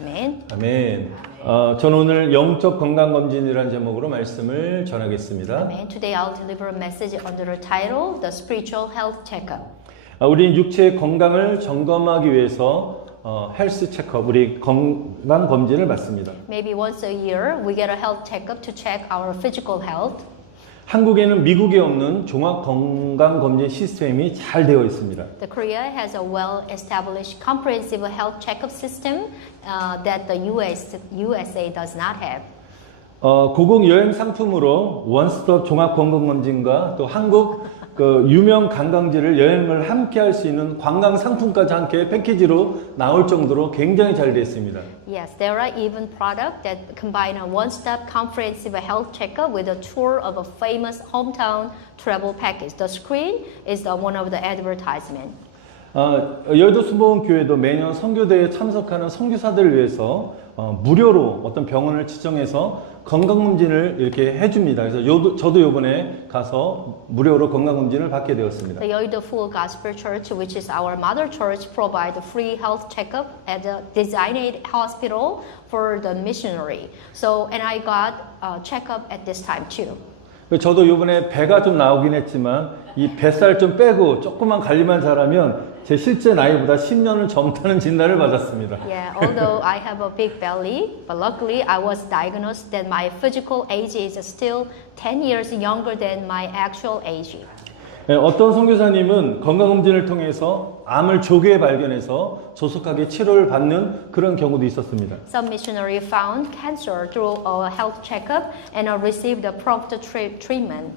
아멘. 아멘. 저는 오늘 영적 건강검진이라는 제목으로 말씀을 전하겠습니다. Amen. Today I'll deliver a message under the title, The Spiritual Health Checkup. 우리 육체의 건강을 점검하기 위해서 헬스 체크업, 우리 건강검진을 받습니다. Maybe once a year we get a health checkup to check our physical health. 한국에는 미국에 없는 종합 건강검진 시스템이 잘 되어 있습니다. The Korea has a well-established comprehensive health checkup system that the USA does not have. 고국 여행 상품으로 원스톱 종합 건강검진과 또 한국 유명 관광지를 여행을 함께 할 수 있는 관광 상품까지 함께 패키지로 나올 정도로 굉장히 잘 되어 있습니다. Yes, there are even products that combine a one-stop comprehensive health checkup with a tour of a famous hometown travel package. The screen is one of the advertisement. 여의도 수목원교회도 매년 선교대에 참석하는 선교사들을 위해서 무료로 어떤 병원을 지정해서 건강검진을 이렇게 해줍니다. 그래서 저도 이번에 가서 무료로 건강검진을 받게 되었습니다. The Yoido Full Gospel Church, which is our mother church, provide a free health checkup at a designated hospital for the missionary. So, and I got a checkup at this time too. 저도 이번에 배가 좀 나오긴 했지만 이 뱃살 좀 빼고 조금만 관리만 잘하면 제 실제 나이보다 10년을 젊다는 진단을 받았습니다. Yeah, although I have a big belly, but luckily I was diagnosed that my physical age is still 10 years younger than my actual age. 어떤 선교사님은 건강검진을 통해서 암을 조기에 발견해서 조속하게 치료를 받는 그런 경우도 있었습니다. Some missionary found cancer through a health checkup and received a prompt treatment.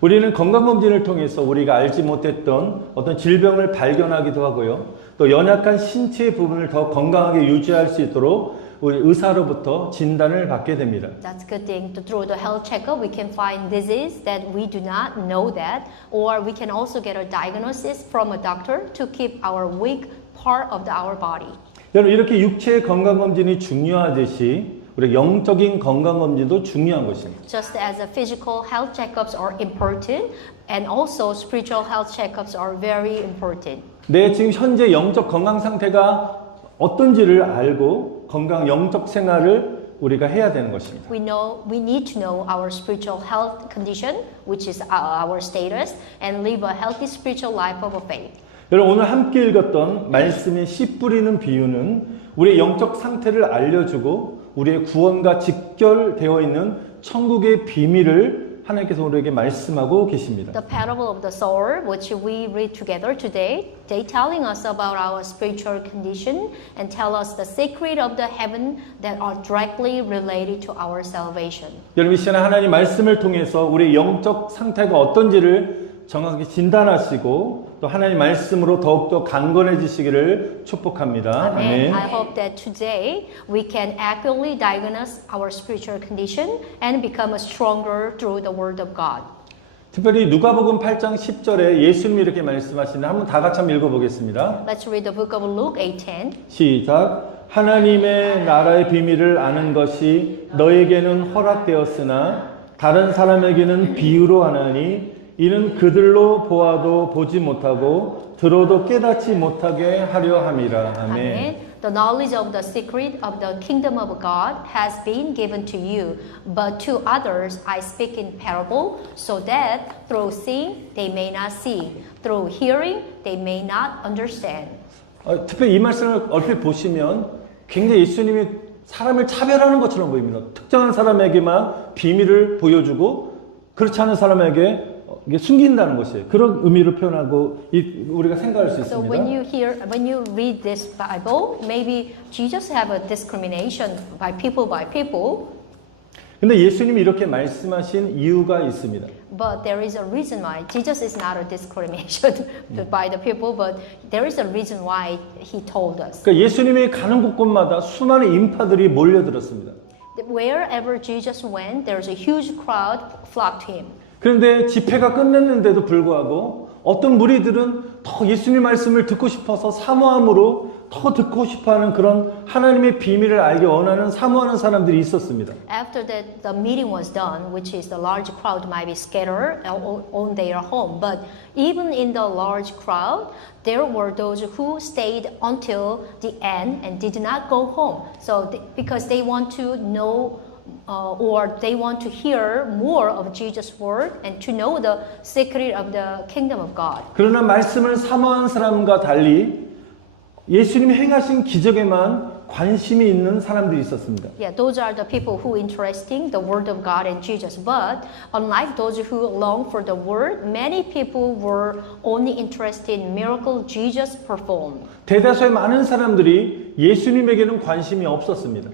우리는 건강검진을 통해서 우리가 알지 못했던 어떤 질병을 발견하기도 하고요. 또 연약한 신체의 부분을 더 건강하게 유지할 수 있도록 우리 의사로부터 진단을 받게 됩니다. That's a good thing. Through the health checkup, we can find disease that we do not know that, or we can also get a diagnosis from a doctor to keep our weak part of our body. 여러분 이렇게 육체의 건강검진이 중요하듯이 우리 영적인 건강검진도 중요한 것입니다. Just as the physical health checkups are important, and also spiritual health checkups are very important. 내 지금 현재 영적 건강 상태가 어떤지를 알고 건강 영적 생활을 우리가 해야 되는 것입니다. We need to know our spiritual health condition, which is our status, and live a healthy spiritual life of faith. 여러분 오늘 함께 읽었던 말씀의 씨 뿌리는 비유는 우리의 영적 상태를 알려주고 우리의 구원과 직결되어 있는 천국의 비밀을 하나님께서 우리에게 말씀하고 계십니다. The parable of the sower, which we read together today, they telling us about our spiritual condition and tell us the secret of the heaven that are directly related to our salvation. 여러분 이 시간에 하나님 말씀을 통해서 우리의 영적 상태가 어떤지를 정확하게 진단하시고 또 하나님 말씀으로 더욱더 강건해지시기를 축복합니다. Amen. 아멘. I hope that today we can accurately diagnose our spiritual condition and become stronger through the Word of God. 특별히 누가복음 8장 10절에 예수님이 이렇게 말씀하시는데 한번 다 같이 한번 읽어보겠습니다. Let's read the book of Luke 8:10. 시작. 하나님의 나라의 비밀을 아는 것이 너에게는 허락되었으나 다른 사람에게는 비유로 하나니 이는 그들로 보아도 보지 못하고 들어도 깨닫지 못하게 하려 함이라. 아멘. Amen. The knowledge of the secret of the kingdom of God has been given to you, but to others I speak in parable, so that through seeing they may not see, through hearing they may not understand. 특별히 이 말씀을 얼핏 보시면 굉장히 예수님이 사람을 차별하는 것처럼 보입니다. 특정한 사람에게만 비밀을 보여주고 그렇지 않은 사람에게 이게 숨긴다는 것이에요. 그런 의미로 표현하고 우리가 생각할 수 So 있습니다. when you read this Bible, maybe Jesus have a discrimination by people. 근데 예수님이 이렇게 말씀하신 이유가 있습니다. But there is a reason why Jesus is not a discrimination by the people, but there is a reason why he told us. 그러니까 예수님이 가는 곳곳마다 수많은 인파들이 몰려들었습니다. Wherever Jesus went, there is a huge crowd flocked to him. 그런데 집회가 끝났는데도 불구하고 어떤 무리들은 더 예수님 말씀을 듣고 싶어서 사모함으로 더 듣고 싶어하는 그런 하나님의 비밀을 알기 원하는 사모하는 사람들이 있었습니다. After that, the meeting was done, which is the large crowd might be scattered on their home. But even in the large crowd, there were those who stayed until the end and did not go home. So, because they want to know or they want to hear more of Jesus' word and to know the secret of the kingdom of God. 그러나 말씀을 사모하는 사람과 달리 예수님이 행하신 기적에만 관심이 있는 사람들이 있었습니다. Yeah, those are the people who interesting the word of God and Jesus. But unlike those who long for the word, many people were only interested in miracle Jesus performed. 대다수의 많은 사람들이 예수님에게는 관심이 없었습니다.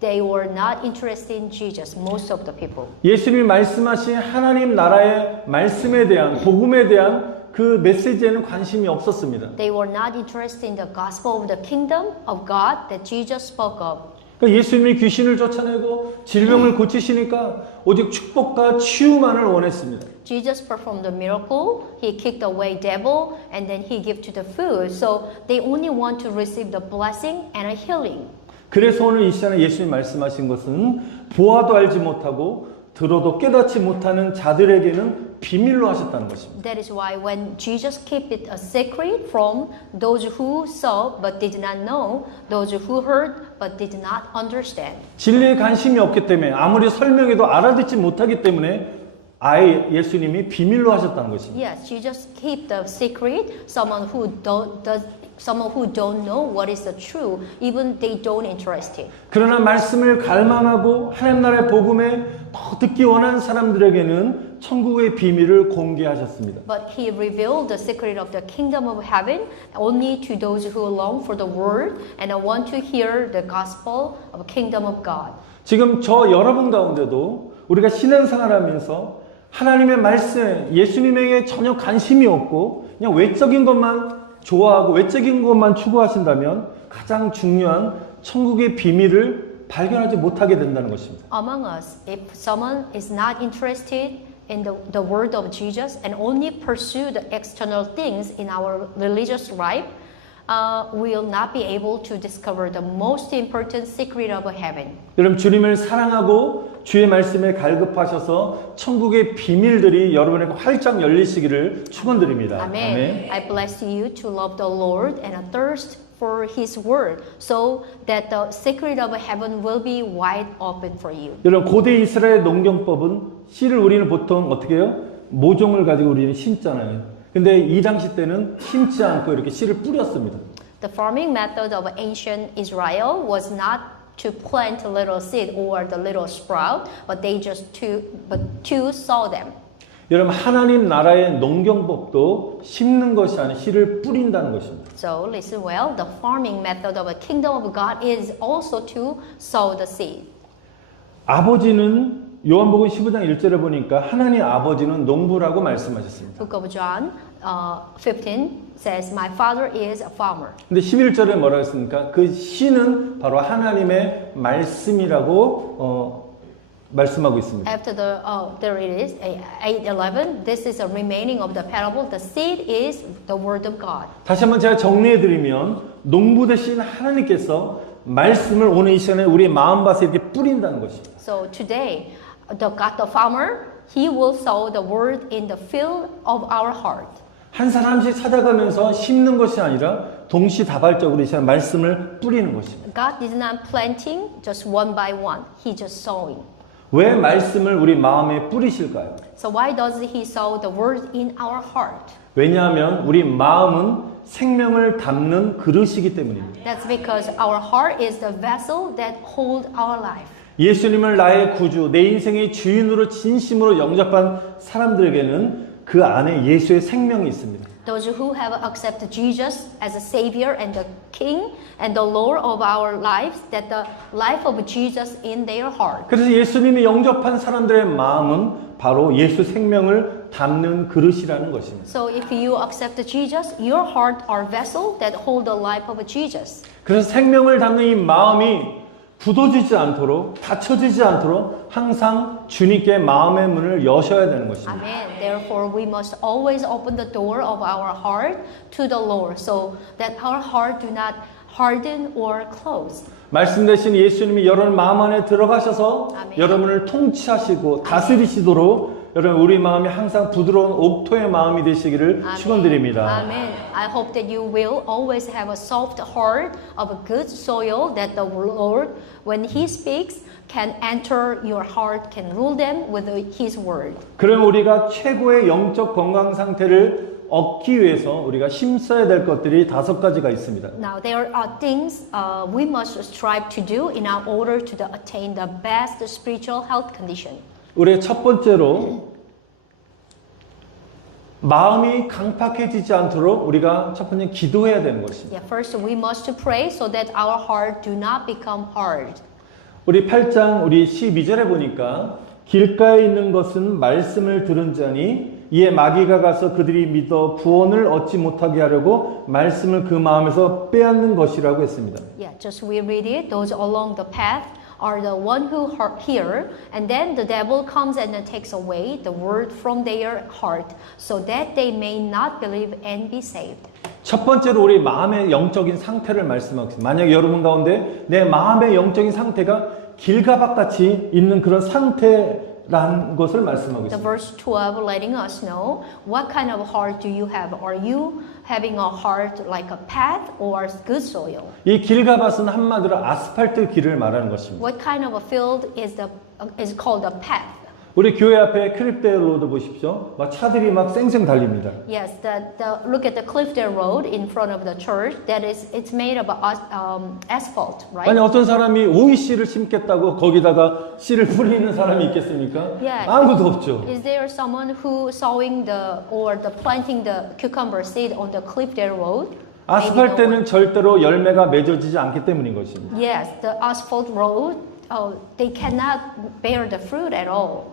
They were not interested in Jesus, most of the people. 예수님이 말씀하신 하나님 나라의 말씀에 대한 복음에 대한 그 메시지에는 관심이 없었습니다. They were not interested in the gospel of the kingdom of God that Jesus spoke of. 그러니까 예수님이 귀신을 쫓아내고 질병을 고치시니까 오직 축복과 치유만을 원했습니다. Jesus performed the miracle. He kicked away devil and then he gave to the food. So they only want to receive the blessing and a healing. 그래서 오늘 이 시간에 예수님 말씀하신 것은 보아도 알지 못하고 들어도 깨닫지 못하는 자들에게는 비밀로 하셨다는 것입니다. That is why when Jesus kept it a secret from those who saw but did not know, those who heard but did not understand. 진리에 관심이 없기 때문에 아무리 설명해도 알아듣지 못하기 때문에 아예 예수님이 비밀로 하셨다는 것입니다. Yes, Jesus kept the secret. Someone who don't know what is the truth, even they don't interested. 그러나 말씀을 갈망하고 하나님 나라의 복음에 더 듣기 원하는 사람들에게는 천국의 비밀을 공개하셨습니다. But he revealed the secret of the kingdom of heaven only to those who long for the word and want to hear the gospel of kingdom of God. 지금 저 여러분 가운데도 우리가 신앙생활하면서 하나님의 말씀, 예수님에게 전혀 관심이 없고 그냥 외적인 것만 좋아하고 외적인 것만 추구하신다면 가장 중요한 천국의 비밀을 발견하지 못하게 된다는 것입니다. Among us, if someone is not interested in the word of Jesus and only pursue the external things in our religious life, will not be able to discover the most important secret of heaven. 여러분 주님을 사랑하고 주의 말씀에 갈급하셔서 천국의 비밀들이 여러분에게 활짝 열리시기를 축원드립니다. Amen. I bless you to love the Lord and thirst for His word, so that the secret of heaven will be wide open for you. 여러분 고대 이스라엘 농경법은 씨를 우리는 보통 어떻게 해요? 모종을 가지고 우리는 심잖아요. 근데 이 당시 때는 심지 않고 이렇게 씨를 뿌렸습니다. The farming method of ancient Israel was not to plant a little seed or the little sprout, but to sow them. 여러분 하나님 나라의 농경법도 심는 것이 아니라 씨를 뿌린다는 것입니다. So listen well, the farming method of the kingdom of God is also to sow the seed. 아버지는 요한복음 15장 1절에 보니까 하나님 아버지는 농부라고 말씀하셨습니다. Book of John 15 says, My father is a farmer. 근데 11절에 뭐라고 했습니까? 그 씨는 바로 하나님의 말씀이라고 말씀하고 있습니다. After there it is, 8:11. This is a remaining of the parable. The seed is the word of God. 다시 한번 제가 정리해드리면 농부 대신 하나님께서 말씀을 오늘 이 시간에 우리의 마음밭에 이렇게 뿌린다는 것입니다. So today, the farmer, he will sow the word in the field of our heart. 한 사람씩 찾아가면서 심는 것이 아니라 동시다발적으로 이 시간 말씀을 뿌리는 것입니다. God is not planting just one by one. He just sowing. 왜 말씀을 우리 마음에 뿌리실까요? So why does he sow the word in our heart? 왜냐하면 우리 마음은 생명을 담는 그릇이기 때문입니다. That's because our heart is the vessel that hold our life. 예수님을 나의 구주, 내 인생의 주인으로 진심으로 영접한 사람들에게는 그 안에 예수의 생명이 있습니다. Those who have accepted Jesus as a Savior and the King and the Lord of our lives, that the life of Jesus in their heart. 그래서 예수님이 영접한 사람들의 마음은 바로 예수 생명을 담는 그릇이라는 것입니다. So if you accept Jesus, your heart are vessel that hold the life of Jesus. 그래서 생명을 담는 이 마음이 부서지지 않도록, 닫혀지지 않도록 항상 주님께 마음의 문을 여셔야 되는 것입니다. Amen. Therefore, we must always open the door of our heart to the Lord so that our heart do not harden or close. 말씀 대신 예수님이 여러분 마음 안에 들어가셔서 아멘. 여러분을 통치하시고 다스리시도록 여러분 우리 마음이 항상 부드러운 옥토의 마음이 되시기를 축원드립니다. Amen. I hope that you will always have a soft heart of a good soil that the Lord, when He speaks, can enter your heart, can rule them with His word. 그럼 우리가 최고의 영적 건강 상태를 얻기 위해서 우리가 힘써야 될 것들이 5가지가 있습니다. Now there are things we must strive to do in order to attain the best spiritual health condition. 우리 첫 번째로 마음이 강팍해지지 않도록 우리가 첫 번째 기도해야 되는 것입니다. Yeah, first we must pray so that our heart do not become hard. 우리 8장 우리 12절에 보니까 길가에 있는 것은 말씀을 들은 자니 이에 마귀가 가서 그들이 믿어 구원을 얻지 못하게 하려고 말씀을 그 마음에서 빼앗는 것이라고 했습니다. Yeah, just we read it. Those along the path are the one who hear, and then the devil comes and takes away the word from their heart, so that they may not believe and be saved. 첫 번째로 우리 마음의 영적인 상태를 말씀하겠습니다. 만약 여러분 가운데 내 마음의 영적인 상태가 길가밭같이 있는 그런 상태라는 것을 말씀하고 The 있습니다. verse 12 letting us know what kind of heart do you have? Are you having a heart like a path or good soil? 이 길가밭은 한마디로 아스팔트 길을 말하는 것입니다. What kind of a field is called a path? 우리 교회 앞에 클립데일 로드 보십시오. 막 차들이 막 쌩쌩 달립니다. Yes, look at the Cliffdale Road in front of the church. It's made of asphalt, right? 아니 어떤 사람이 오이 씨를 심겠다고 거기다가 씨를 뿌리는 사람이 있겠습니까? Yeah. 아무도 없죠. Is there someone who sowing planting the cucumber seed on the Cliffdale Road? 아스팔트는 절대로 열매가 맺어지지 않기 때문인 것입니다. Yes, the asphalt road, they cannot bear the fruit at all.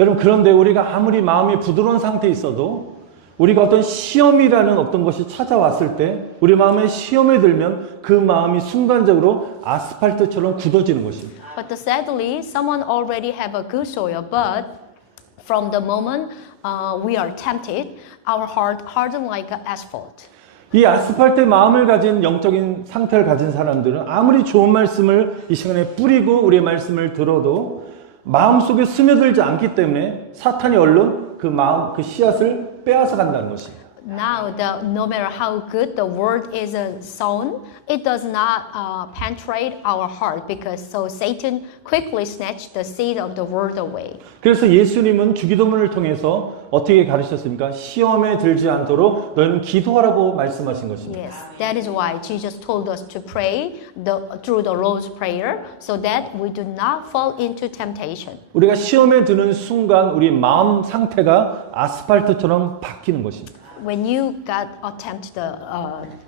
여러분 그런데 우리가 아무리 마음이 부드러운 상태에 있어도 우리가 어떤 시험이라는 어떤 것이 찾아왔을 때 우리 마음에 시험에 들면 그 마음이 순간적으로 아스팔트처럼 굳어지는 것입니다. But sadly, someone already have a good soil, but from the moment we are tempted, our heart harden like asphalt. 이 아스팔트의 마음을 가진 영적인 상태를 가진 사람들은 아무리 좋은 말씀을 이 시간에 뿌리고 우리의 말씀을 들어도 마음속에 스며들지 않기 때문에 사탄이 얼른 그 마음, 그 씨앗을 빼앗아 간다는 것입니다. Now, no matter how good the word is sown, it does not penetrate our heart because so Satan quickly snatched the seed of the word away. 그래서 예수님은 주기도문을 통해서 어떻게 가르쳤습니까? 시험에 들지 않도록 너희는 기도하라고 말씀하신 것입니다. Yes, that is why Jesus told us to pray through the Lord's Prayer so that we do not fall into temptation. 우리가 시험에 드는 순간 우리 마음 상태가 아스팔트처럼 바뀌는 것입니다. When you got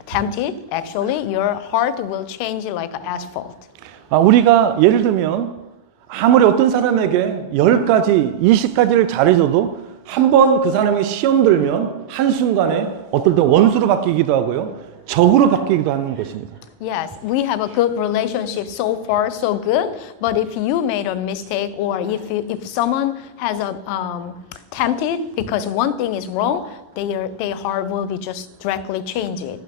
tempted, actually, your heart will change like asphalt. 우리가 예를 들면 아무리 어떤 사람에게 10가지, 20가지를 잘해줘도 한 번 그 사람에게 시험 들면 한순간에 어떨 때 원수로 바뀌기도 하고요. 적으로 바뀌기도 하는 것입니다. Yes, we have a good relationship so far, so good. But if you made a mistake, or if someone has tempted because one thing is wrong, their heart will be just directly changed.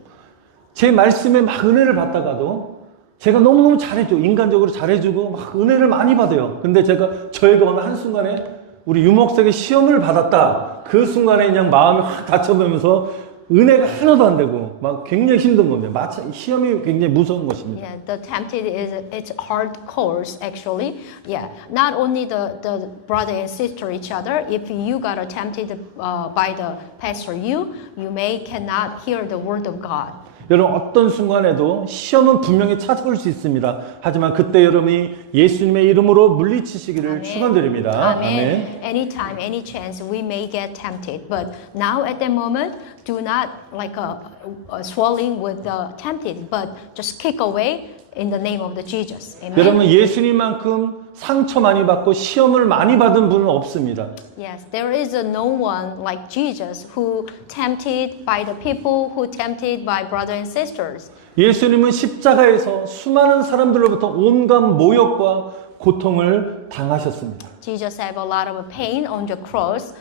제 말씀에 막 은혜를 받다가도 제가 너무너무 잘해줘, 인간적으로 잘해주고 막 은혜를 많이 받아요. 근데 저희가 어느 한순간에 우리 유목사에게 시험을 받았다. 그 순간에 그냥 마음이 확 닫혀보면서 은혜가 하나도 안 되고 막 굉장히 힘든 겁니다. 시험이 굉장히 무서운 것입니다. Yeah, the tempted it's hard course actually. Yeah, not only the brother and sister each other. If you got tempted by the pastor, you may cannot hear the word of God. 여러분 어떤 순간에도 시험은 분명히 찾아올 수 있습니다. 하지만 그때 여러분이 예수님의 이름으로 물리치시기를 축원드립니다. 아멘. Anytime, any chance, we may get tempted, but now at that moment, do not like swelling with the tempted, but just kick away in the name of the Jesus. Amen. 여러분 예수님만큼 상처 많이 받고 시험을 많이 받은 분은 없습니다. Yes, there is no one like Jesus who tempted by the people who tempted by brothers and sisters. 예수님은 십자가에서 수많은 사람들로부터 온갖 모욕과 고통을 당하셨습니다. Jesus have a lot of pain on the cross,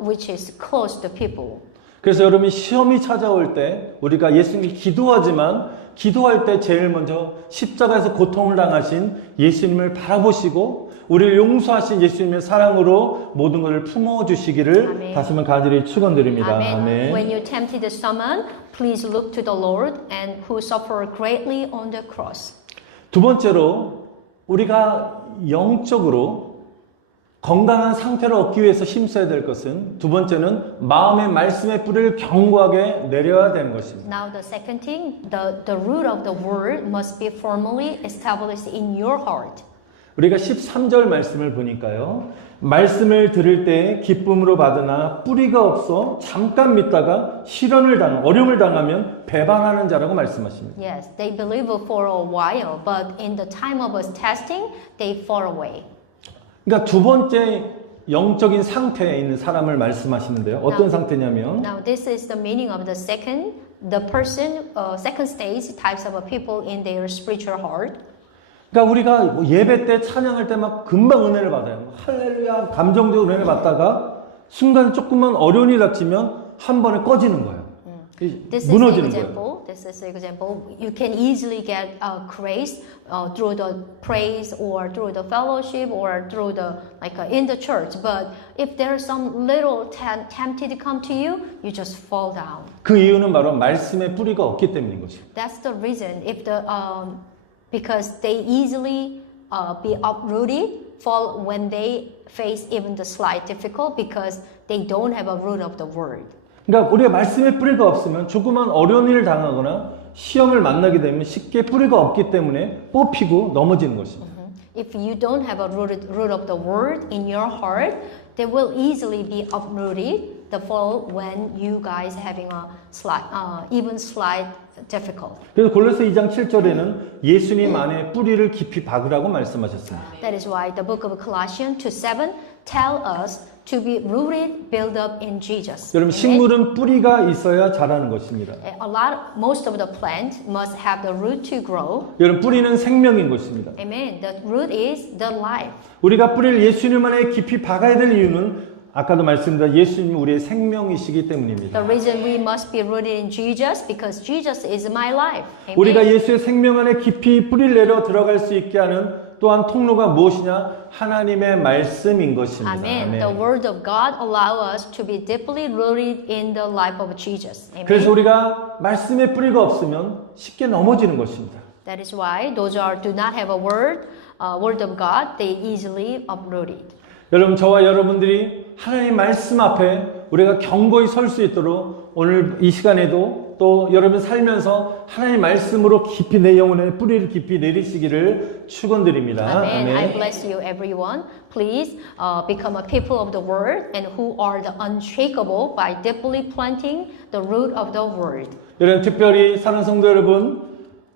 which is close to people. 그래서 여러분이 시험이 찾아올 때 우리가 예수님께 기도하지만 기도할 때 제일 먼저 십자가에서 고통을 당하신 예수님을 바라보시고 우리를 용서하신 예수님의 사랑으로 모든 것을 품어주시기를 아멘. 다시 한번 간절히 축원드립니다. Amen. 아멘. When you tempted someone, please look to the Lord and who suffered greatly on the cross. 두 번째로 우리가 영적으로 건강한 상태를 얻기 위해서 힘써야 될 것은 두 번째는 마음의 말씀의 뿌리를 견고하게 내려야 되는 것입니다. Now the second thing, the root of the word must be firmly established in your heart. 우리가 13절 말씀을 보니까요. 말씀을 들을 때 기쁨으로 받으나 뿌리가 없어 잠깐 믿다가 어려움을 당하면 배반하는 자라고 말씀하십니다. Yes, they believe for a while, but in the time of testing, they fall away. 그러니까 두 번째 영적인 상태에 있는 사람을 말씀하시는데요. 어떤 상태냐면 Now this is the meaning of the second stage types of people in their spiritual heart. 그러니까 우리가 뭐 예배 때 찬양할 때 막 금방 은혜를 받아요. 할렐루야 감정적으로 은혜를 받다가 순간 조금만 어려움이 닥치면 한 번에 꺼지는 거예요. 무너지는 거예요. This is an example. You can easily get grace through the praise or through the fellowship or through the in the church. But if there's some little tempted come to you, you just fall down. 그 이유는 바로 말씀의 뿌리가 없기 때문인 것이죠. That's the reason. Because they easily be uprooted, fall when they face even the slight difficult because they don't have a root of the word. 그러니까 우리가 말씀의 뿌리가 없으면 조그만 어려운 일을 당하거나 시험을 만나게 되면 쉽게 뿌리가 없기 때문에 뽑히고 넘어지는 것입니다. If you don't have a root of the word in your heart, they will easily be uprooted. The fall when you guys having a slight difficult. 그래서 골로새 2장 7절에는 예수님 안에 뿌리를 깊이 박으라고 말씀하셨습니다. That is why the book of Colossians 2:7 tell us to be rooted, built up in Jesus. 여러분 식물은 뿌리가 있어야 자라는 것입니다. Most of the plant must have the root to grow. 여러분 뿌리는 생명인 것입니다. Amen. The root is the life. 우리가 뿌리를 예수님 안에 깊이 박아야 될 이유는 아까도 말씀드린 예수님이 우리의 생명이시기 때문입니다. The reason we must be rooted in Jesus because Jesus is my life. Amen. 우리가 예수의 생명 안에 깊이 뿌리를 내려 들어갈 수 있게 하는 또한 통로가 무엇이냐? 하나님의 말씀인 것입니다. Amen. The word of God allow us to be deeply rooted in the life of Jesus. Amen. 그래서 우리가 말씀의 뿌리가 없으면 쉽게 넘어지는 것입니다. That is why those who do not have a word of God, they easily uprooted. 여러분 저와 여러분들이 하나님 말씀 앞에 우리가 견고히 설 수 있도록 오늘 이 시간에도 또 여러분 살면서 하나님 말씀으로 깊이 내 영혼에 뿌리를 깊이 내리시기를 축원드립니다. Amen. 아멘. I bless you everyone. Please become a people of the word and who are the unshakable by deeply planting the root of the word. 여러분 특별히 사랑하는 성도 여러분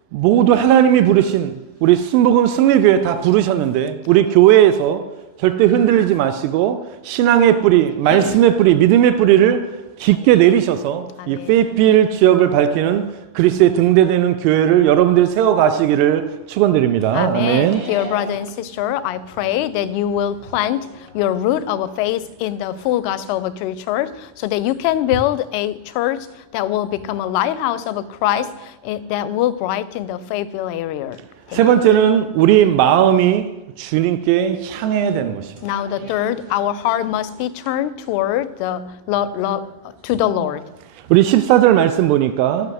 모두 하나님이 부르신 우리 순복음 승리교회 다 부르셨는데 우리 교회에서 절대 흔들리지 마시고 신앙의 뿌리, 말씀의 뿌리, 믿음의 뿌리를 깊게 내리셔서 이 페이필 지역을 밝히는 그리스도의 등대되는 교회를 여러분들이 세워가시기를 축원드립니다. Amen. Dear brother and sister, I pray that you will plant your root of faith in the full gospel victory church so that you can build a church that will become a lighthouse of Christ that will brighten the faithful area. 세 번째는 우리 마음이 주님께 향해야 되는 것입니다. Now the third, our heart must be turned toward to the Lord. 우리 14절 말씀 보니까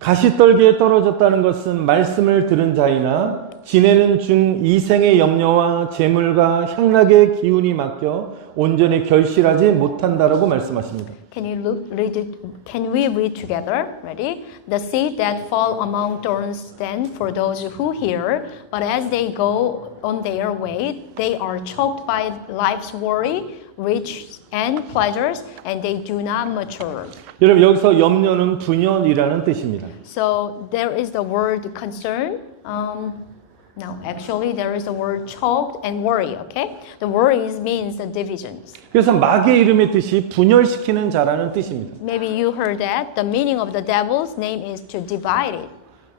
가시떨기에 떨어졌다는 것은 말씀을 들은 자이나 지내는 중 이생의 염려와 재물과 향락의 기운이 맡겨 온전히 결실하지 못한다라고 말씀하십니다. Can we read together? Ready? The seed that fall among thorns stand for those who hear, but as they go on their way, they are choked by life's worry, rich and pleasures, and they do not mature. 여러분 여기서 염려는 분열이라는 뜻입니다. So there is the word concern. No, actually there is the word choked and worry, okay? The worries means the divisions. 그래서 마귀의 이름의 뜻이 분열시키는 자라는 뜻입니다. Maybe you heard that. The meaning of the devil's name is to divide it.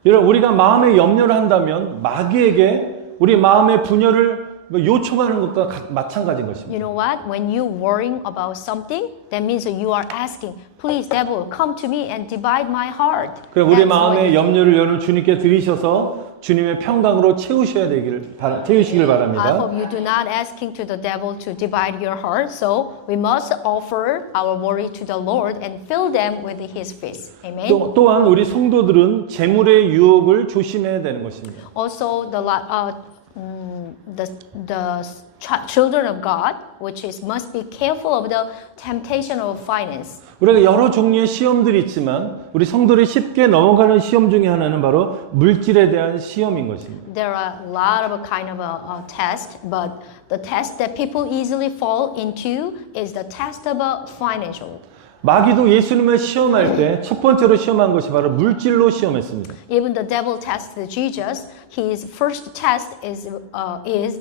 여러분 우리가 마음의 염려를 한다면 마귀에게 우리 마음의 분열을 요청하는 것과 마찬가지인 것입니다. You know what? When you worrying about something, that means that you are asking, please, devil, come to me and divide my heart. 그럼 우리 That's what 마음의 you do. 염려를 여러분 주님께 드리셔서 주님의 평강으로 채우시길 I 바랍니다. hope you do not asking to the devil to divide your heart. So we must offer our worry to the Lord and fill them with His peace. Amen. 또한 우리 성도들은 재물의 유혹을 조심해야 되는 것입니다. Also, children of God, which is must be careful of the temptation of finance. 우리가 여러 종류의 시험들이 있지만 우리 성도들이 쉽게 넘어가는 시험 중에 하나는 바로 물질에 대한 시험인 것입니다. There are a lot of a kind of a test, but the test that people easily fall into is the test of a financial. 마귀도 예수님을 시험할 때 첫 번째로 시험한 것이 바로 물질로 시험했습니다. Even the devil tested Jesus. His first test is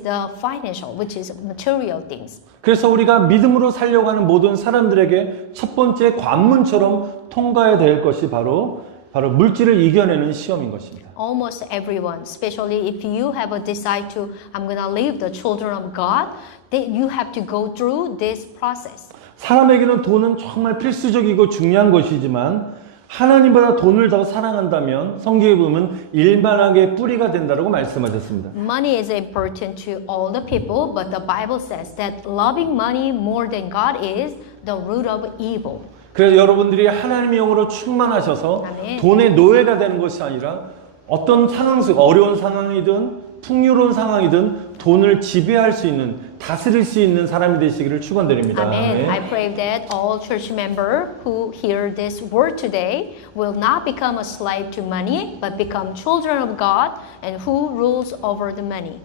the financial, which is material things. 그래서 우리가 믿음으로 살려고 하는 모든 사람들에게 첫 번째 관문처럼 통과해야 될 것이 바로 물질을 이겨내는 시험인 것입니다. Almost everyone, especially if you have a desire to, I'm gonna leave the children of God, then you have to go through this process. 사람에게는 돈은 정말 필수적이고 중요한 것이지만 하나님보다 돈을 더 사랑한다면 성경에 보면 일만하게 뿌리가 된다고 말씀하셨습니다. Money is important to all the people, but the Bible says that loving money more than God is the root of evil. 그래서 여러분들이 하나님의 영으로 충만하셔서 아멘. 돈의 노예가 되는 것이 아니라 어떤 상황 속 어려운 상황이든 풍요로운 상황이든 돈을 지배할 수 있는 다스릴 수 있는 사람이 되시기를 축원드립니다. Amen. I pray that all church members who hear this word today will not become a slave to money, but become children of God and who rules over the money.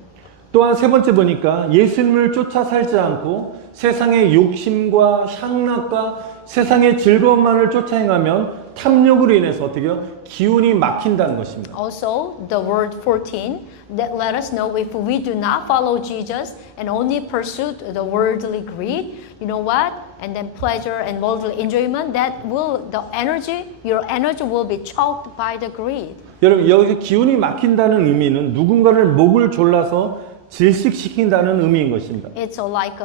또한 세 번째 보니까 예수님을 쫓아 살지 않고 세상의 욕심과 향락과 세상의 즐거움만을 쫓아 행하면 탐욕으로 인해서 어떻게요? 기운이 막힌다는 것입니다. Also, the word 14 that let us know if we do not follow Jesus and only pursue the worldly greed, you know what? And then pleasure and worldly enjoyment, your energy will be choked by the greed. 여러분 여기서 기운이 막힌다는 의미는 누군가를 목을 졸라서 질식시킨다는 의미인 것입니다. It's like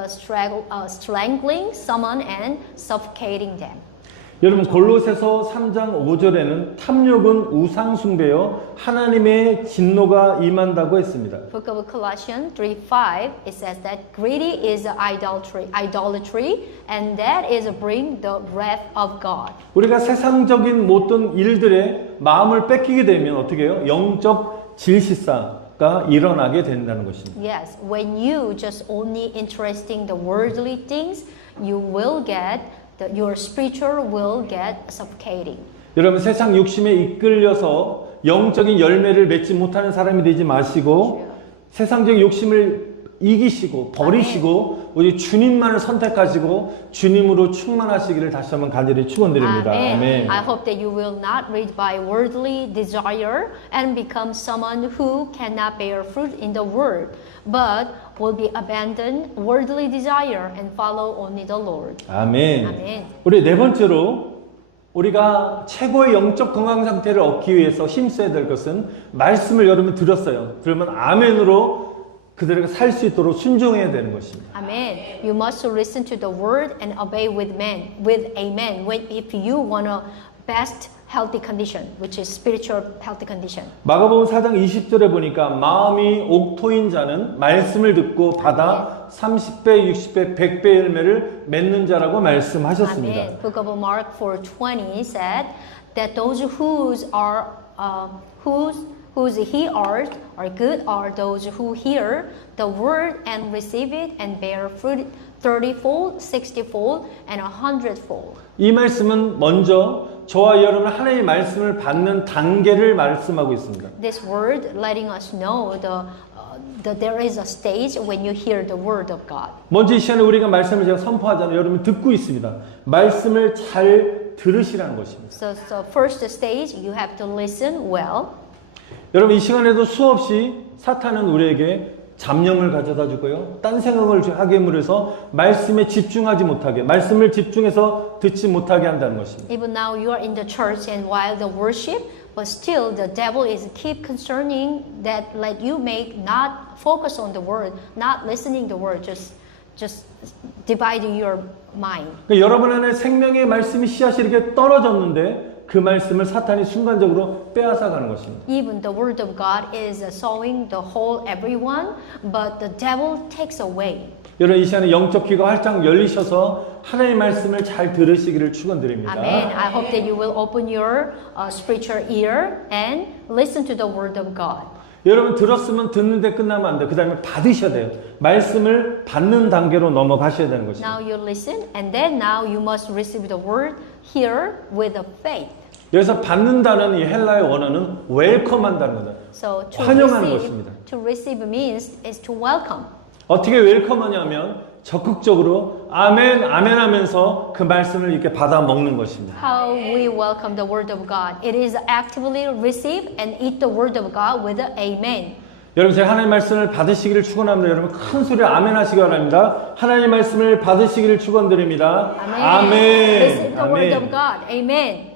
strangling someone and suffocating them. 여러분 골로새서 3장 5절에는 탐욕은 우상 숭배여 하나님의 진노가 임한다고 했습니다. Book of Colossians 3:5 it says that greedy is idolatry and that is bring the wrath of God. 우리가 세상적인 모든 일들에 마음을 뺏기게 되면 어떻게 해요? 영적 질식사가 일어나게 된다는 것입니다. Yes, when you just only interested in the worldly things, you will get your spiritual will get suffocating. 여러분 세상 욕심에 이끌려서 영적인 열매를 맺지 못하는 사람이 되지 마시고 세상적인 욕심을 이기시고 버리시고 오직 주님만을 선택하시고 주님으로 충만하시기를 다시 한번 간절히 축원드립니다. 아멘. I hope that you will not lead by worldly desire and become someone who cannot bear fruit in the world, but will be abandoned worldly desire and follow only the Lord. 아멘. 아멘. 우리 네 번째로 우리가 최고의 영적 건강 상태를 얻기 위해서 힘써야 될 것은 말씀을 여러분 들었어요. 그러면 아멘으로 그들에게 살 수 있도록 순종해야 되는 것입니다. Amen. You must listen to the word and obey with amen. If you want a best healthy condition, which is spiritual healthy condition. 마가복음 4장 20절에 보니까 마음이 옥토인 자는 말씀을 듣고 받아 30배, 60배, 100배 열매를 맺는 자라고 말씀하셨습니다. Amen. Book of Mark 4:20 said that those whose hearers are good are those who hear the word and receive it and bear fruit 30-fold, 60-fold, and 100-fold. 이 말씀은 먼저 저와 여러분 하나님의 말씀을 받는 단계를 말씀하고 있습니다. This word letting us know that there is a stage when you hear the word of God. 먼저 이 시간에 우리가 말씀을 제가 선포하잖아요. 여러분 듣고 있습니다. 말씀을 잘 들으시라는 것입니다. So first stage, you have to listen well. 여러분 이 시간에도 수없이 사탄은 우리에게 잡념을 가져다 주고요. 딴 생각을 하게 물어서 말씀에 집중하지 못하게, 말씀을 집중해서 듣지 못하게 한다는 것입니다. Even now you are in the church and while the worship, but still the devil is keep concerning that let you make not focus on the word, not listening the word, just dividing your mind. 그러니까 여러분 안에 생명의 말씀이 씨앗이 이렇게 떨어졌는데 그 말씀을 사탄이 순간적으로 빼앗아 가는 것입니다. Even the word of God is sowing the whole everyone, but the devil takes away. 여러분 이 시간에 영적 귀가 활짝 열리셔서 하나님의 말씀을 잘 들으시기를 축원드립니다. Amen. I hope that you will open your spiritual ear and listen to the word of God. 여러분 들었으면 듣는데 끝나면 안 돼요. 그 다음에 받으셔야 돼요. 말씀을 받는 단계로 넘어가셔야 되는 것입니다. Now you listen and then now you must receive the word here with a faith. 여기서 받는다는 이 헬라의 원어는 웰컴한다는 거다. So 환영하는 것입니다. to receive means is to welcome. 어떻게 웰컴하냐면 적극적으로 아멘 아멘 하면서 그 말씀을 이렇게 받아 먹는 것입니다. How we welcome the word of God. It is actively receive and eat the word of God with an amen. 여러분 제가 하나님 말씀을 받으시기를 축원합니다. 여러분 큰 소리로 아멘 하시기 바랍니다. 하나님 말씀을 받으시기를 축원드립니다. 아멘. Receive the word of 아멘. God. Amen.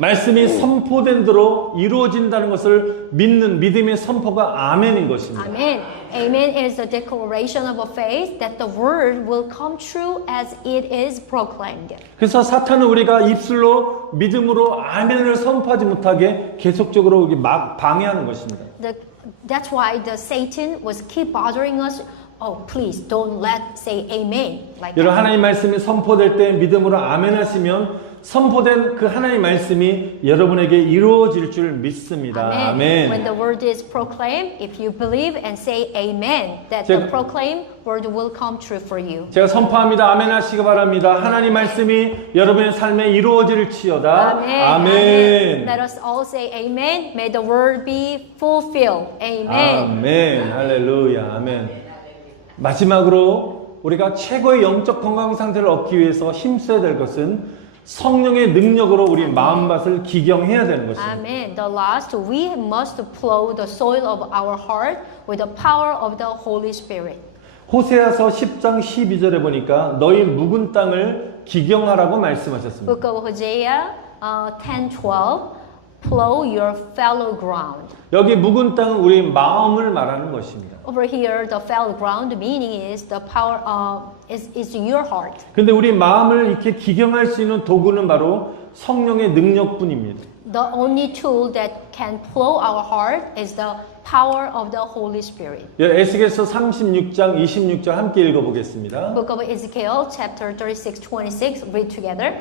말씀이 선포된 대로 이루어진다는 것을 믿는 믿음의 선포가 아멘인 것입니다. Amen. Amen is the declaration of a faith that the word will come true as it is proclaimed. 그래서 사탄은 우리가 입술로 믿음으로 아멘을 선포하지 못하게 계속적으로 막 방해하는 것입니다. That's why the Satan was keep bothering us. Oh, please don't let say amen. Like 여러분 that. 하나님 말씀이 선포될 때 믿음으로 아멘 하시면 선포된 그 하나님의 말씀이 여러분에게 이루어질 줄 믿습니다. Amen. When 아멘. the word is proclaimed, if you believe and say amen, that 제가- the proclaimed word will come true for you. 제가 선포합니다. 아멘 하시기 바랍니다. 하나님 말씀이 여러분의 삶에 이루어질지어다. 아멘. Let us all say amen. May the word be fulfilled. Amen. 아멘. 할렐루야. 아멘. 마지막으로 우리가 최고의 영적 건강 상태를 얻기 위해서 힘써야 될 것은 성령의 능력으로 우리 마음밭을 기경해야 되는 것입니다. Amen. The last, we must plow the soil of our heart with the power of the Holy Spirit. 호세아서 10장 12절에 보니까 너희 묵은 땅을 기경하라고 말씀하셨습니다. Book of Hosea 10:12. Plow your fallow ground. 여기 묵은 땅은 우리 마음을 말하는 것입니다. Over here, the fallow ground meaning is the power is your heart. 근데 우리 마음을 이렇게 기경할 수 있는 도구는 바로 성령의 능력뿐입니다. The only tool that can plow our heart is the power of the Holy Spirit. 에스겔서 36장 26절 함께 읽어보겠습니다. Book of Ezekiel, chapter 36:26. Read together.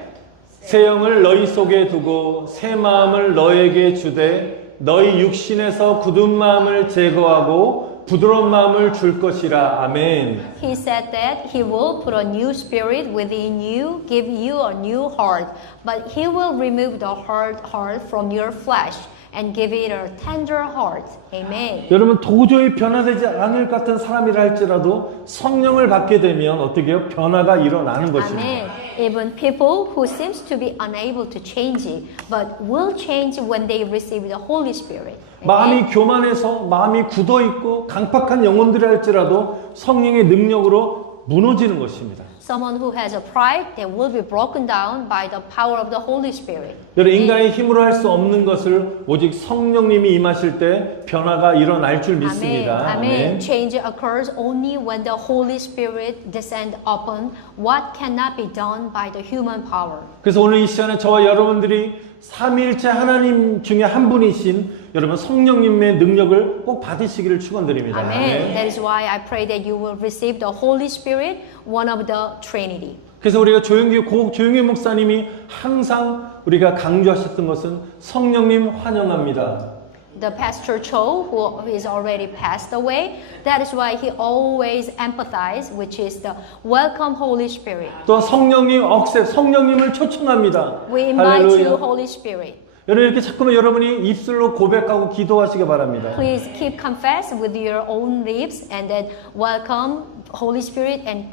새 영을 너희 속에 두고 새 마음을 너에게 주되 너희 육신에서 굳은 마음을 제거하고 부드러운 마음을 줄 것이라. 아멘. He said that he will put a new spirit within you, give you a new heart, but he will remove the hard heart from your flesh and give it a tender heart. Amen. 여러분 도저히 변화되지 않을 것 같은 사람이라 할지라도 성령을 받게 되면 어떻게 해요? 변화가 일어나는 것입니다. Amen. Even people who seems to be unable to change it, but will change when they receive the Holy Spirit. 마음이 교만해서 마음이 굳어있고 강팍한 영혼들이 할지라도 성령의 능력으로 무너지는 것입니다. Someone who has a pride, they will be broken down by the power of the Holy Spirit. 여러분 인간의 힘으로 할 수 없는 것을 오직 성령님이 임하실 때 변화가 일어날 줄 Amen. 믿습니다. Amen. Change occurs only when the Holy Spirit descend upon what cannot be done by the human power. 그래서 오늘 이 시간에 저와 여러분들이 삼위일체 하나님 중에 한 분이신 여러분 성령님의 능력을 꼭 받으시기를 축원드립니다. Amen. That is why I pray that you will receive the Holy Spirit, one of the Trinity. 그래서 우리가 조용기 목사님이 항상 우리가 강조하셨던 것은 성령님 환영합니다. The Pastor Cho, who is already passed away, that is why he always emphasized, which is the welcome Holy Spirit. 또 성령님을 초청합니다. We invite you, 할렐루야. Holy Spirit. 여러분 이렇게 자꾸만 여러분이 입술로 고백하고 기도하시기 바랍니다. Please keep confess with your own lips and then welcome Holy Spirit and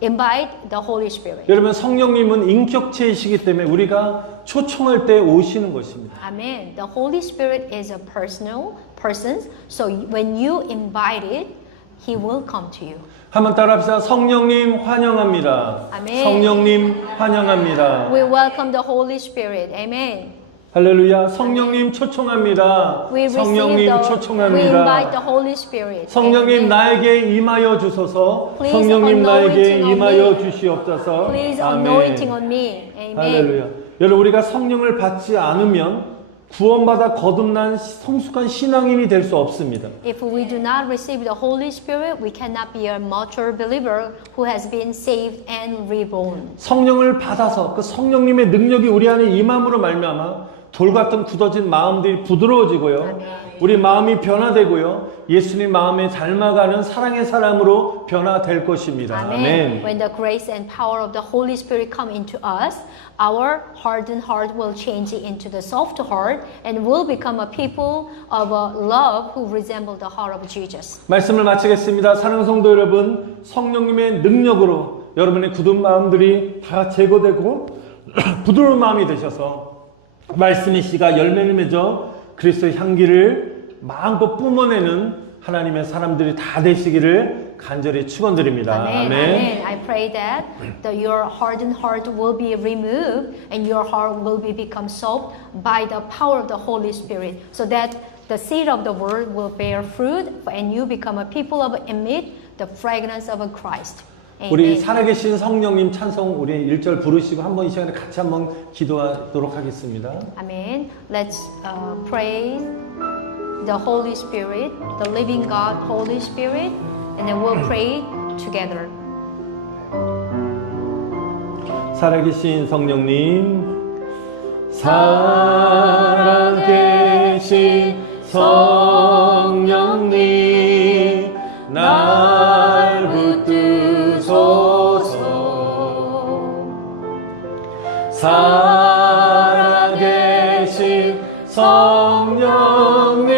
invite the Holy Spirit. 여러분 성령님은 인격체이시기 때문에 우리가 초청할 때 오시는 것입니다. Amen. The Holy Spirit is a personal person, so when you invite it, He will come to you. 한번 따라합시다. 성령님 환영합니다. 아멘. 성령님 환영합니다. We welcome the Holy Spirit. Amen. 할렐루야. 성령님 초청합니다. We receive 성령님 we invite 초청합니다. the Holy Spirit. 성령님 Amen. 나에게 임하여 주소서. Please 성령님 나에게 anointing on 임하여 me. 주시옵소서. Please 아멘. anointing on me. Amen. 할렐루야. 여러분 우리가 성령을 받지 않으면 구원받아 거듭난 성숙한 신앙인이 될 수 없습니다. If we do not receive the Holy Spirit, we cannot be a mature believer who has been saved and reborn. 성령을 받아서 그 성령님의 능력이 우리 안에 임함으로 말미암아 돌 같은 굳어진 마음들이 부드러워지고요. 아멘. 우리 마음이 변화되고요. 예수님 마음에 닮아가는 사랑의 사람으로 변화될 것입니다. Amen. 아멘. When the grace and power of the Holy Spirit come into us, our hardened heart will change into the soft heart and will become a people of love who resemble the heart of Jesus. 말씀을 마치겠습니다. 사랑하는 성도 여러분, 성령님의 능력으로 여러분의 굳은 마음들이 다 제거되고 부드러운 마음이 되셔서 말씀의 씨가 열매를 맺어 그리스도의 향기를 마음껏 뿜어내는 하나님의 사람들이 다 되시기를 간절히 축원드립니다. Amen. Amen. I pray that your hardened heart will be removed and your heart will be become soft by the power of the Holy Spirit, so that the seed of the word will bear fruit and you become a people of emit the fragrance of Christ. 우리 Amen. 살아계신 성령님 찬송 우리 1절 부르시고 한번 이 시간에 같이 한번 기도하도록 하겠습니다. Amen. Let's praise the Holy Spirit, the living God, Holy Spirit, and then we'll pray together. 살아계신 성령님, 살아계신 성령님, 날 붙드소서. 살아계신 성령님,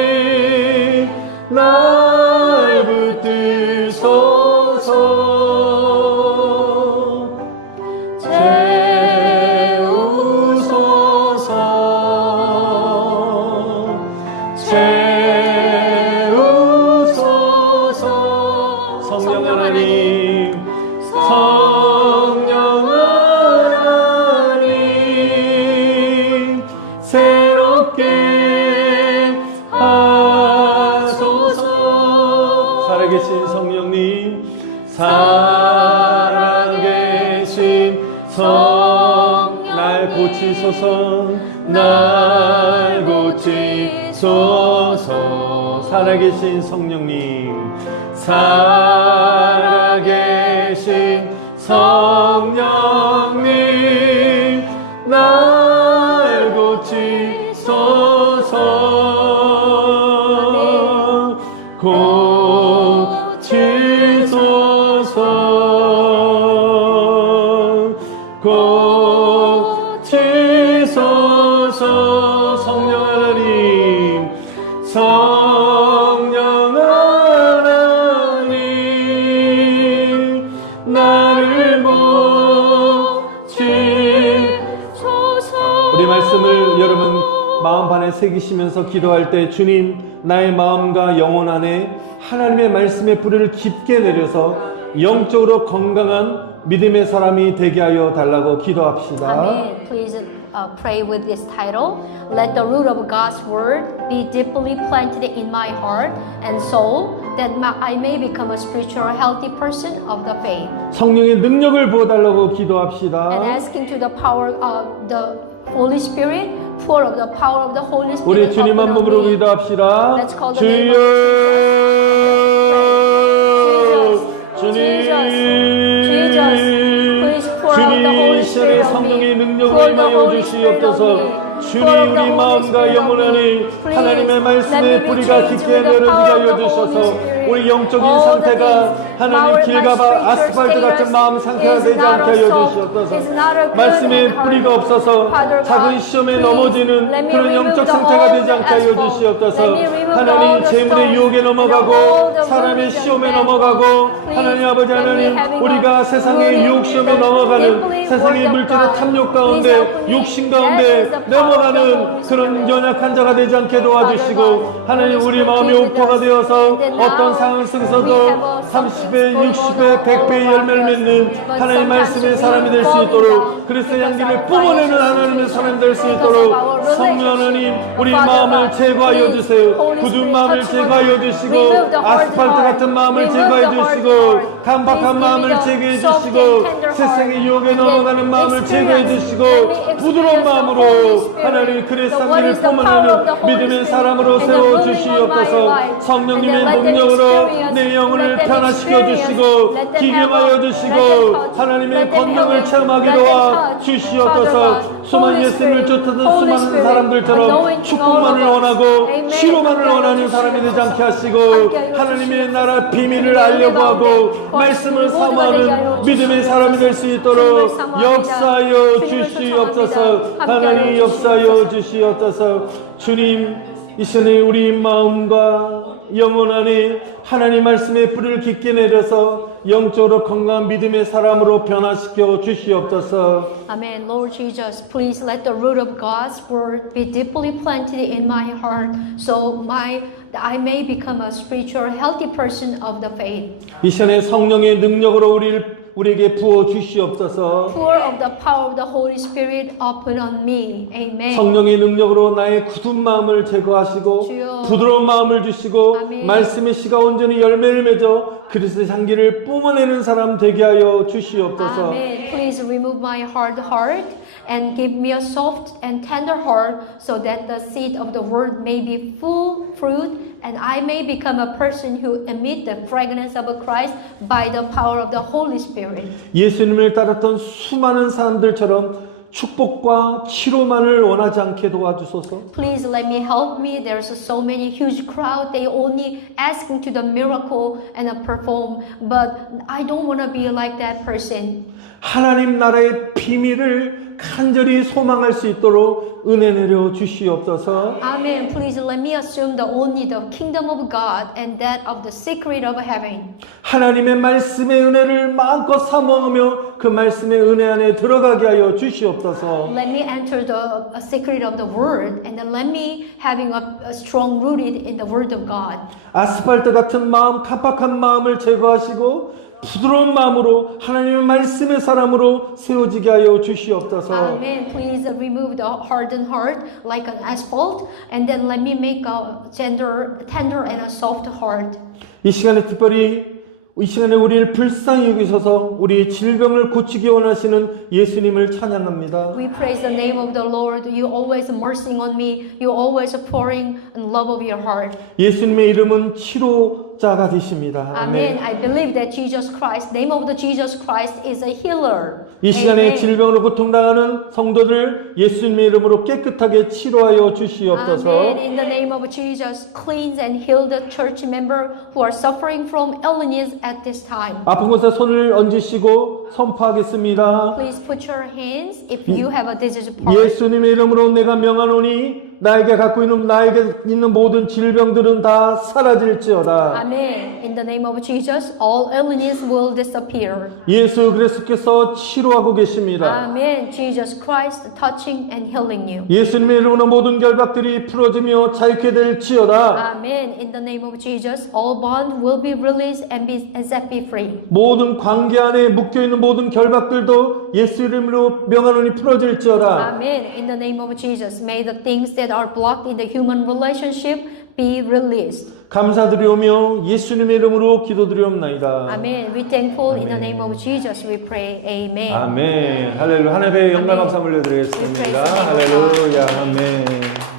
날 붙드소서. 채우소서. 성령 하나님, 성령 하나님, 새롭게 하소서. 살아계신 성령님, 살아계신 날 고치소서. 날 고치소서. 살아계신 성령님, 살아계신 성령님, 날 고치소서. 고치소서. 고치소서. 성령 하나님, 성령 하나님, 나를 고치소서. 우리 말씀을 여러분 마음판에 새기시면서 기도할 때 주님, 나의 마음과 영혼 안에 하나님의 말씀의 뿌리를 깊게 내려서 영적으로 건강한 믿음의 사람이 되게 하여 달라고 기도합시다. Amen. Please pray with this title. Let the root of God's word be deeply planted in my heart and soul, that I may become a spiritual healthy person of the faith. 성령의 능력을 부어달라고 기도합시다. And asking to the power of the Holy Spirit, pour of the power of the Holy Spirit. 우리 주님 한 upon 몸으로 me. 기도합시다. Let's call the name of 주님, Jesus, please pour out the Holy 주님, Spirit on me. 성령의 능력을 Pour the 임하여 Holy Spirit on 주시옵소서. me. 주님, Pour the 우리 Holy 마음과 Spirit 영혼 on me. 안에 Please, 하나님의 let me 말씀의 be 뿌리가 changed 깊게 with the 내려지게 power of 하여 the Holy 주셔서 Spirit. 우리 영적인 All the 상태가 things, 하나님 our 길과 spiritual 아스팔트 같은 status 마음 상태가 is 되지 not 않게 a 하여 soft, 주시옵소서. is not a good 말씀의 and hard. 뿌리가 없어서 Father God, 작은 시험에 please, 넘어지는 let me 그런 remove 영적 the 상태가 whole 되지 않게 하여 asphalt. 주시옵소서. Let me remove 하나님 all the 재물의 stones 유혹에 and 넘어가고 all the 사람의 worries and 시험에 bad 넘어가고 thoughts. 하나님 Please, 아버지 let me 하나님 having 우리가 a 세상의 rooted 유혹 시험에 in the 넘어가는 deeply 세상의 word of 물질의 God. 탐욕 Please 가운데 help me. 욕심 That is 가운데 the 내 power 넘어가는 그런 연약한 자가 되지 않게 도와주시고 하나님 우리 마음이 옥토가 되어서 어떤 상황 속에서도 30배, 60배, 100배의 열매를 맺는 하나님 말씀의 사람이 될 수 있도록 그리스도의 향기를 뿜어내는 하나님의 사람이 될 수 있도록 성령 하나님 우리 마음을 제거하여 주세요. 굳은 마음을 제거하여 주시고 아스팔트 같은 마음을 제거해 주시고 강박한 마음을 제거해 주시고 세상의 유혹에 넘어가는 마음을 제거해 주시고 부드러운 마음으로 하나님 그리스도의 향기를 뿜어내는 믿음의 사람으로 세워 주시옵소서. 성령님의 능력으로 내 영혼을 변화시켜 주시고 기경하여 주시고 하나님의 권능을 체험하게 도와 주시옵소서. 수많은 예수님을 쫓아던 수많은 사람들처럼 축복만을 원하고 치료만을 원하는 사람이 되지 않게 하시고 하나님의 나라 비밀을 알려고 하고 말씀을 사모하는 믿음의 사람이 될 수 있도록 역사하여 주시옵소서. 하나님 역사하여 주시옵소서. 주님 이 시간에 우리 마음과 영혼 안에 하나님 말씀의 뿌리를 깊게 내려서 영적으로 건강한 믿음의 사람으로 변화시켜 주시옵소서. Amen. Lord Jesus, please let the root of God's word be deeply planted in my heart, so I may become a spiritual, healthy person of the faith. 이 시간에 성령의 능력으로 우리에게 부어 주시옵소서. Pour of the power of the Holy Spirit upon on me. Amen. 성령의 능력으로 나의 굳은 마음을 제거하시고 주여. 부드러운 마음을 주시고 아멘. 말씀의 씨가 온전히 열매를 맺어 그리스도의 향기를 뿜어내는 사람 되게 하여 주시옵소서. Amen. Please remove my hard heart and give me a soft and tender heart so that the seed of the word may be full fruit and I may become a person who emit the fragrance of Christ by the power of the Holy Spirit. 예수님을 따랐던 수많은 사람들처럼 축복과 치료만을 원하지 않게 도와주소서. Please let me help me. There's so many huge crowd. They only asking to the miracle and perform. But I don't want to be like that person. 하나님 나라의 비밀을 간절히 소망할 수 있도록 은혜 내려 주시옵소서. Amen. Please let me assume the only the kingdom of God and that of the secret of heaven. 하나님의 말씀의 은혜를 마음껏 사모하며 그 말씀의 은혜 안에 들어가게 하여 주시옵소서. Let me enter the secret of the word and then let me having a strong rooted in the word of God. 아스팔트 같은 마음, 깜빡한 마음을 제거하시고 부드러운 마음으로 하나님의 말씀의 사람으로 세워지게 하여 주시옵소서. Amen. Please remove the hardened heart like an asphalt and then let me make a tender and a soft heart. 이 시간에 특별히 이 시간에 우리를 불쌍히 여기셔서 우리 질병을 고치기 원하시는 예수님을 찬양합니다. We praise the name of the Lord. You always mercy on me. You always pouring in love of your heart. 예수님의 이름은 치료자가 되십니다. Amen. I believe that Jesus Christ, name of the Jesus Christ is a healer. 이 시간에 Amen. 질병으로 고통당하는 성도들 예수님의 이름으로 깨끗하게 치료하여 주시옵소서. Amen. In the name of Jesus, cleanse and heal the church member who are suffering from illness at this time. 아픈 곳에 손을 얹으시고 선포하겠습니다. Please put your hands if you have a disease part. 예수님의 이름으로 내가 명하노니 나에게 있는 모든 질병들은 다 사라질지어다. Amen. In the name of Jesus, all illness will disappear. 예수 그리스도께서 치료하고 계십니다. Amen. Jesus Christ touching and healing you. 예수님의 이름으로 모든 결박들이 풀어지며 자유케 될지어다. Amen. In the name of Jesus, all bond will be released and set be free. 모든 관계 안에 묶여있는 모든 결박들도 예수 이름으로 명하노니 풀어질지어다. Amen. In the name of Jesus, may the things that are blocked in the human relationship be released. 감사드리오며 예수님의 이름으로 기도드리옵나이다. Amen. We thankful in the name of Jesus we pray. Amen. 아멘. 할렐루야. 하나님의 영광 감사 올려드리겠습니다. 할렐루야. 아멘.